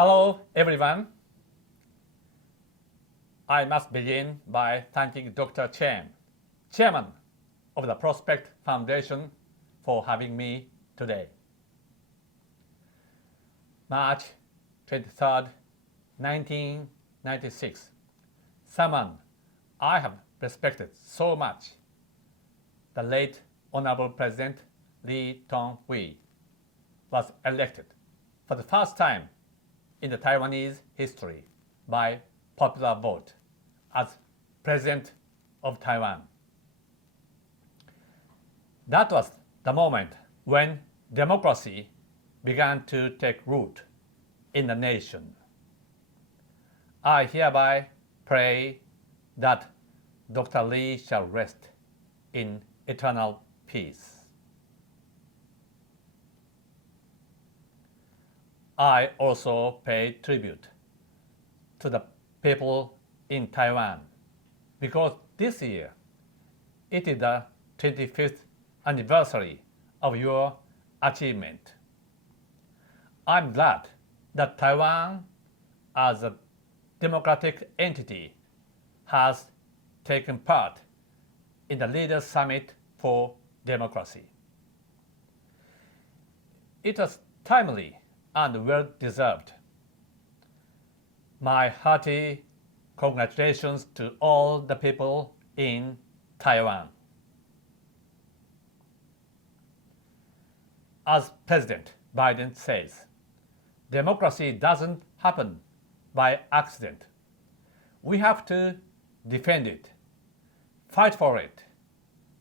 Hello, everyone. I must begin by thanking Dr. Chen, Chairman of the Prospect Foundation, for having me today. March 23, 1996. Someone I have respected so much, the late Honorable President Lee Tong-hui, was elected for the first time in the Taiwanese history by popular vote as President of Taiwan. That was the moment when democracy began to take root in the nation. I hereby pray that Dr. Lee shall rest in eternal peace. I also pay tribute to the people in Taiwan because this year it is the 25th anniversary of your achievement. I'm glad that Taiwan, as a democratic entity, has taken part in the Leaders' Summit for Democracy. It was timely and well-deserved. My hearty congratulations to all the people in Taiwan. As President Biden says, democracy doesn't happen by accident. We have to defend it, fight for it,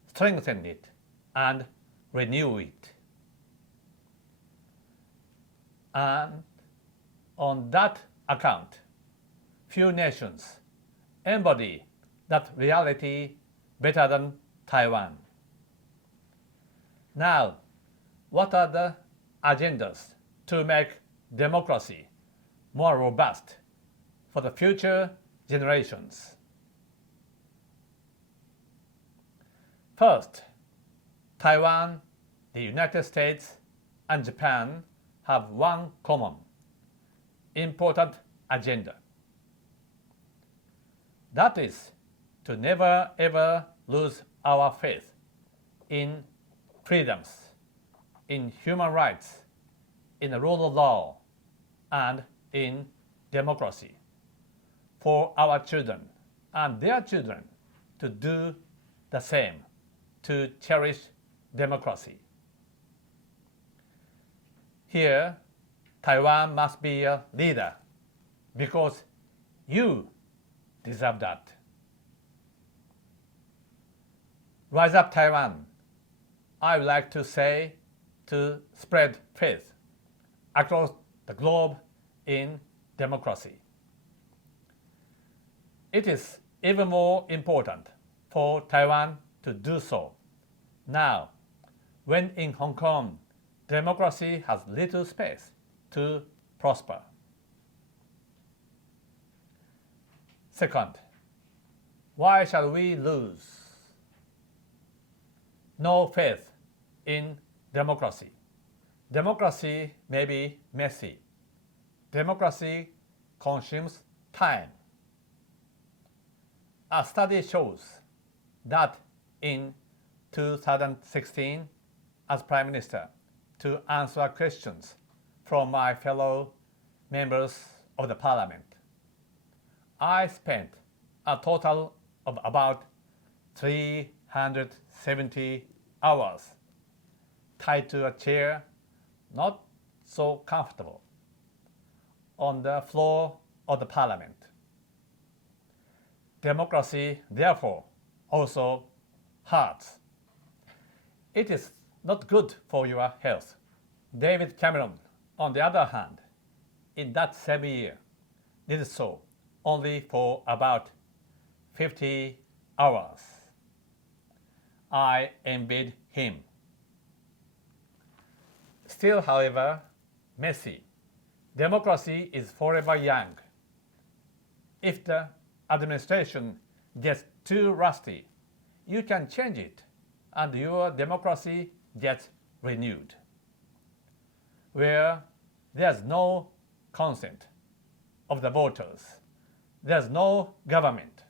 strengthen it, and renew it. And on that account, few nations embody that reality better than Taiwan. Now, what are the agendas to make democracy more robust for the future generations? First, Taiwan, the United States, and Japan have one common, important agenda. That is to never ever lose our faith in freedoms, in human rights, in the rule of law, and in democracy, for our children and their children to do the same, to cherish democracy. Here, Taiwan must be a leader because you deserve that. Rise up, Taiwan. I would like to say to spread faith across the globe in democracy. It is even more important for Taiwan to do so now, when in Hong Kong, democracy has little space to prosper. Second, why shall we lose no faith in democracy? Democracy may be messy. Democracy consumes time. A study shows that in 2016, as Prime Minister, to answer questions from my fellow members of the Parliament, I spent a total of about 370 hours tied to a chair, not so comfortable, on the floor of the Parliament. Democracy, therefore, also hurts. It is not good for your health. David Cameron, on the other hand, in that same year, did so only for about 50 hours. I envied him. Still, however, messy. Democracy is forever young. If the administration gets too rusty, you can change it and your democracy gets renewed. Where there's no consent of the voters, there's no government.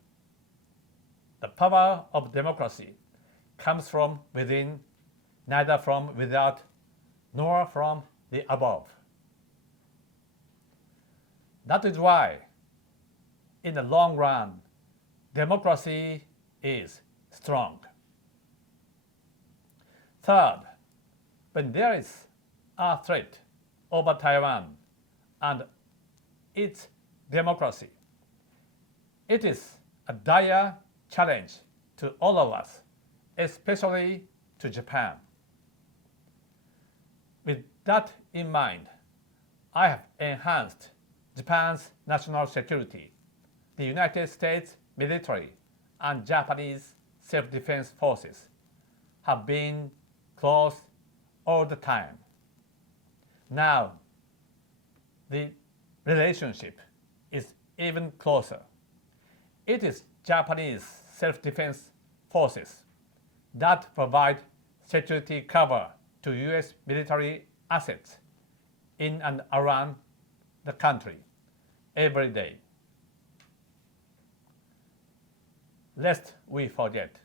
The power of democracy comes from within, neither from without nor from the above. That is why, in the long run, democracy is strong. Third, when there is a threat over Taiwan and its democracy, it is a dire challenge to all of us, especially to Japan. With that in mind, I have enhanced Japan's national security. The United States military and Japanese self-defense forces have been close all the time. Now, the relationship is even closer. It is Japanese self-defense forces that provide security cover to U.S. military assets in and around the country every day. Lest we forget,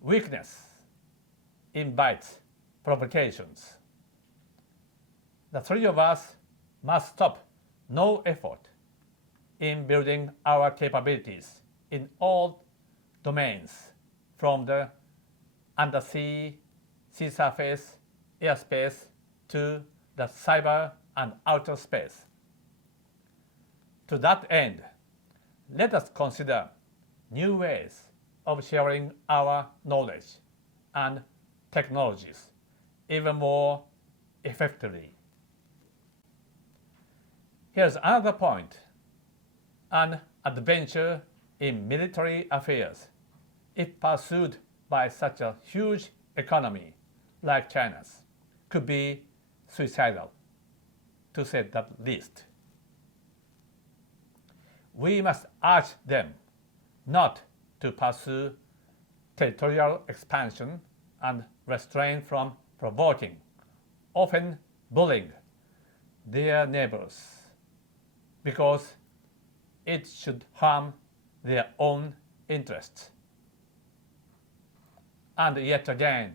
weakness invites provocations. The three of us must stop no effort in building our capabilities in all domains, from the undersea, sea surface, airspace, to the cyber and outer space. To that end, let us consider new ways of sharing our knowledge and technologies even more effectively. Here's another point. An adventure in military affairs, if pursued by such a huge economy like China's, could be suicidal, to say the least. We must urge them not to pursue territorial expansion and refrain from provoking, often bullying, their neighbors, because it should harm their own interests. And yet again,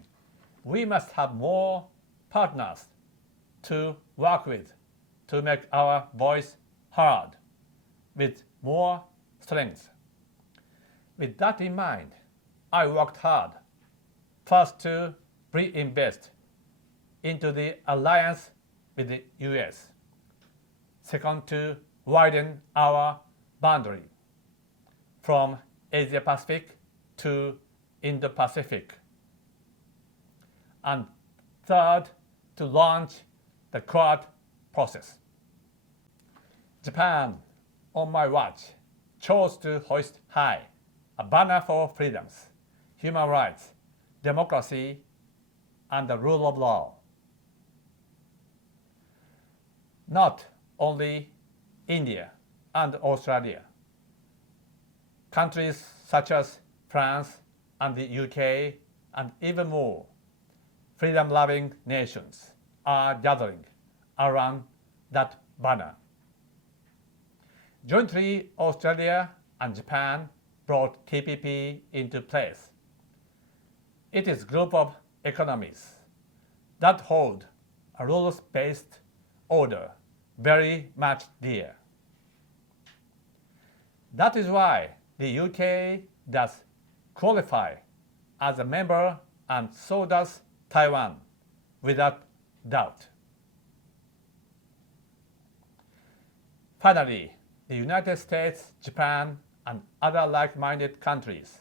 we must have more partners to work with to make our voice heard with more strength. With that in mind, I worked hard, first to reinvest into the alliance with the US, second to widen our boundary from Asia-Pacific to Indo-Pacific, and third, to launch the Quad process. Japan, on my watch, chose to hoist high a banner for freedoms, human rights, democracy, and the rule of law. Not only India and Australia, countries such as France and the UK, and even more freedom-loving nations are gathering around that banner. Jointly, Australia and Japan brought TPP into place. It is a group of economies that hold a rules-based order very much dear. That is why the UK does qualify as a member, and so does Taiwan, without doubt. Finally, the United States, Japan, and other like-minded countries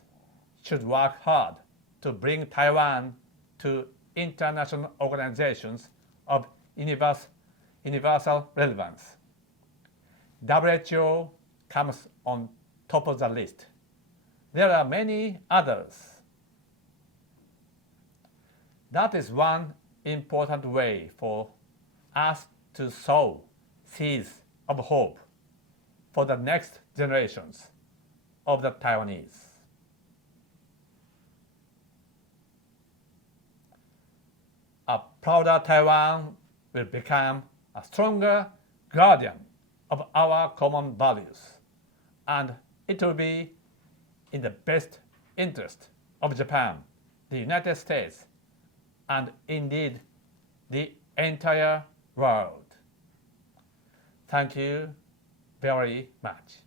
should work hard to bring Taiwan to international organizations of universal relevance. WHO comes on top of the list. There are many others. That is one important way for us to sow seeds of hope for the next generations of the Taiwanese. A prouder Taiwan will become a stronger guardian of our common values, and it will be in the best interest of Japan, the United States, and indeed the entire world. Thank you very much.